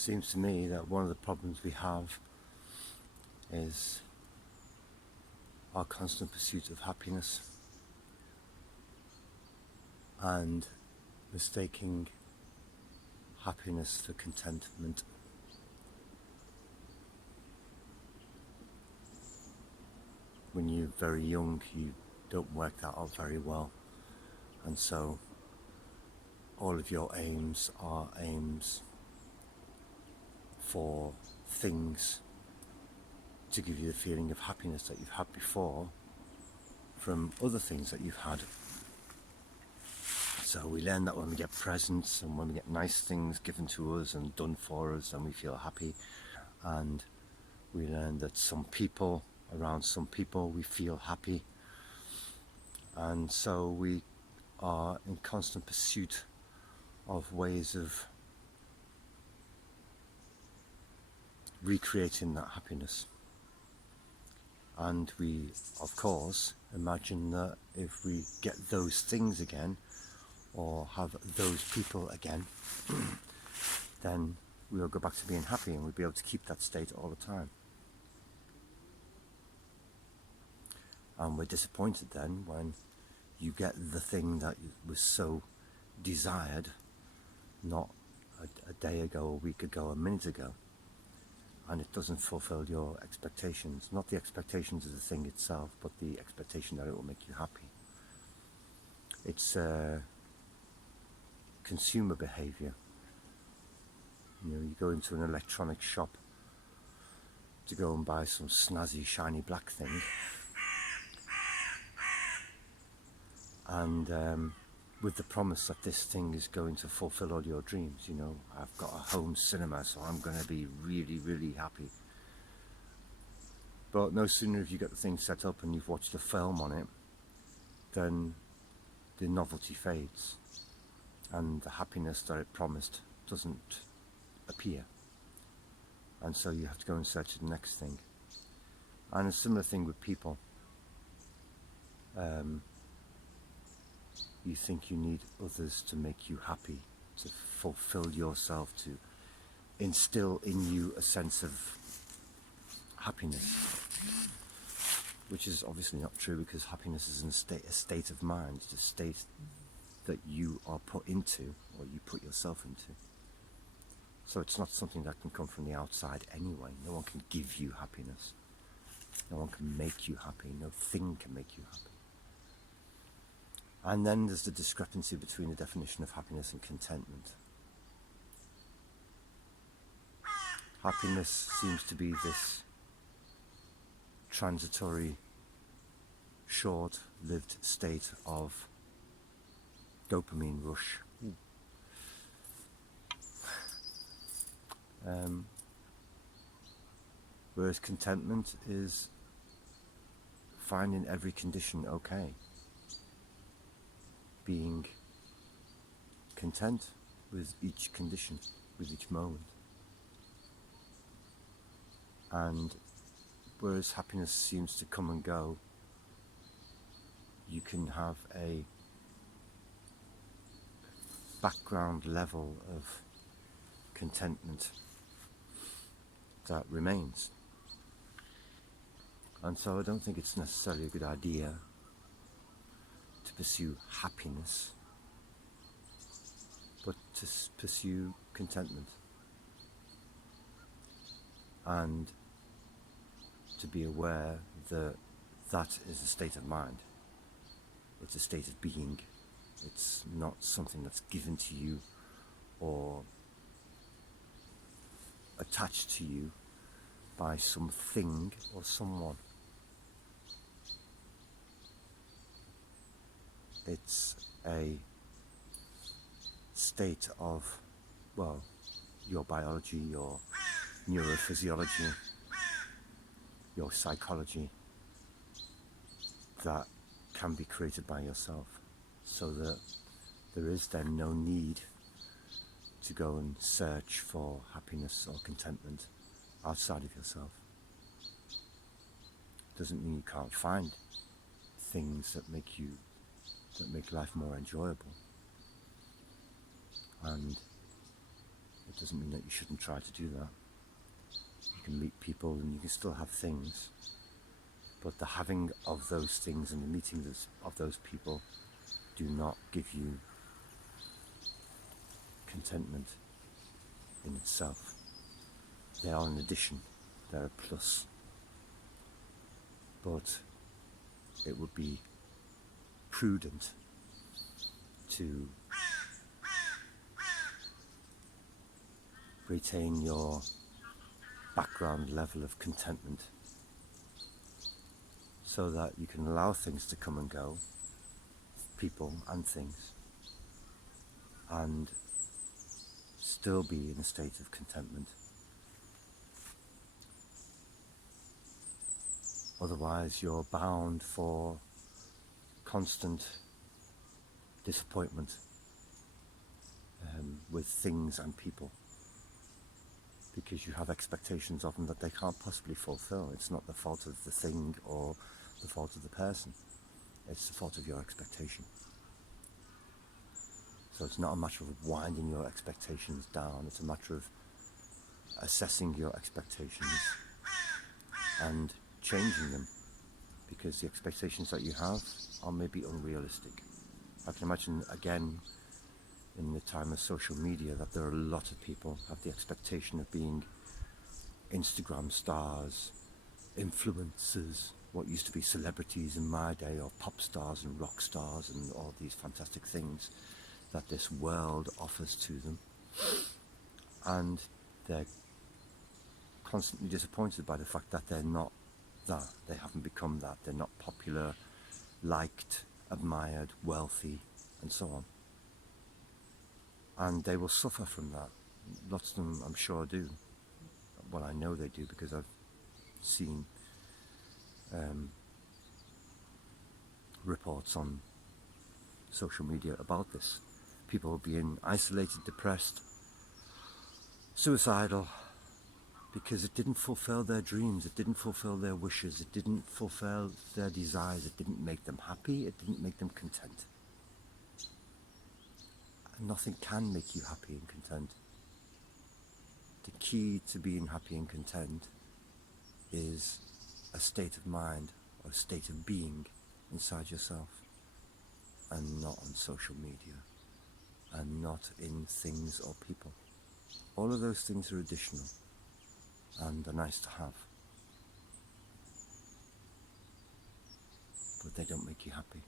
seems to me that one of the problems we have is our constant pursuit of happiness and mistaking happiness for contentment. When you're very young, you don't work that out very well, and so all of your aims are aims for things to give you the feeling of happiness that you've had before from other things that you've had. So we learn that when we get presents and when we get nice things given to us and done for us, then we feel happy. And we learn that around some people we feel happy. And so we are in constant pursuit of ways of recreating that happiness. And we, of course, imagine that if we get those things again, or have those people again, then we'll go back to being happy and we'll be able to keep that state all the time. And we're disappointed then when you get the thing that was so desired, not a day ago, a week ago, a minute ago, and it doesn't fulfill your expectations. Not the expectations of the thing itself, but the expectation that it will make you happy. It's consumer behavior. You go into an electronic shop to go and buy some snazzy, shiny black thing, and with the promise that this thing is going to fulfill all your dreams. I've got a home cinema, so I'm going to be really, really happy. But no sooner have you got the thing set up and you've watched a film on it, then the novelty fades and the happiness that it promised doesn't appear. And so you have to go and search for the next thing. And a similar thing with people. You think you need others to make you happy, to fulfill yourself, to instill in you a sense of happiness, which is obviously not true, because happiness is a state of mind. It's a state that you are put into, or you put yourself into. So it's not something that can come from the outside anyway. No one can give you happiness. No one can make you happy. No thing can make you happy. And then there's the discrepancy between the definition of happiness and contentment. Happiness seems to be this transitory, short-lived state of dopamine rush. Whereas contentment is finding every condition okay. Being content with each condition, with each moment. And whereas happiness seems to come and go, you can have a background level of contentment that remains. And so I don't think it's necessarily a good idea to pursue happiness, but to pursue contentment, and to be aware that that is a state of mind. It's a state of being. It's not something that's given to you or attached to you by something or someone. It's a state of, your biology, your neurophysiology, your psychology, that can be created by yourself, so that there is then no need to go and search for happiness or contentment outside of yourself. Doesn't mean you can't find things that make life more enjoyable, and it Doesn't mean that you shouldn't try to do that. You can meet people and you can still have things, but the having of those things and the meeting of those people do not give you contentment in itself. They are an addition, they're a plus, but it would be prudent to retain your background level of contentment so that you can allow things to come and go, people and things, and still be in a state of contentment. Otherwise you're bound for constant disappointment with things and people, because you have expectations of them that they can't possibly fulfill. It's not the fault of the thing or the fault of the person, it's the fault of your expectation. So it's not a matter of winding your expectations down, it's a matter of assessing your expectations and changing them, because the expectations that you have are maybe unrealistic. I can imagine, again, in the time of social media, that there are a lot of people who have the expectation of being Instagram stars, influencers, what used to be celebrities in my day, or pop stars and rock stars and all these fantastic things that this world offers to them, and they're constantly disappointed by the fact that they're not that, they haven't become that, they're not popular, liked, admired, wealthy, and so on. And they will suffer from that. Lots of them, I'm sure, do. Well, I know they do, because I've seen reports on social media about this. People being isolated, depressed, suicidal, because it didn't fulfill their dreams, it didn't fulfill their wishes, it didn't fulfill their desires, it didn't make them happy, it didn't make them content. And nothing can make you happy and content. The key to being happy and content is a state of mind, or a state of being inside yourself, and not on social media, and not in things or people. All of those things are additional and are nice to have, but they don't make you happy.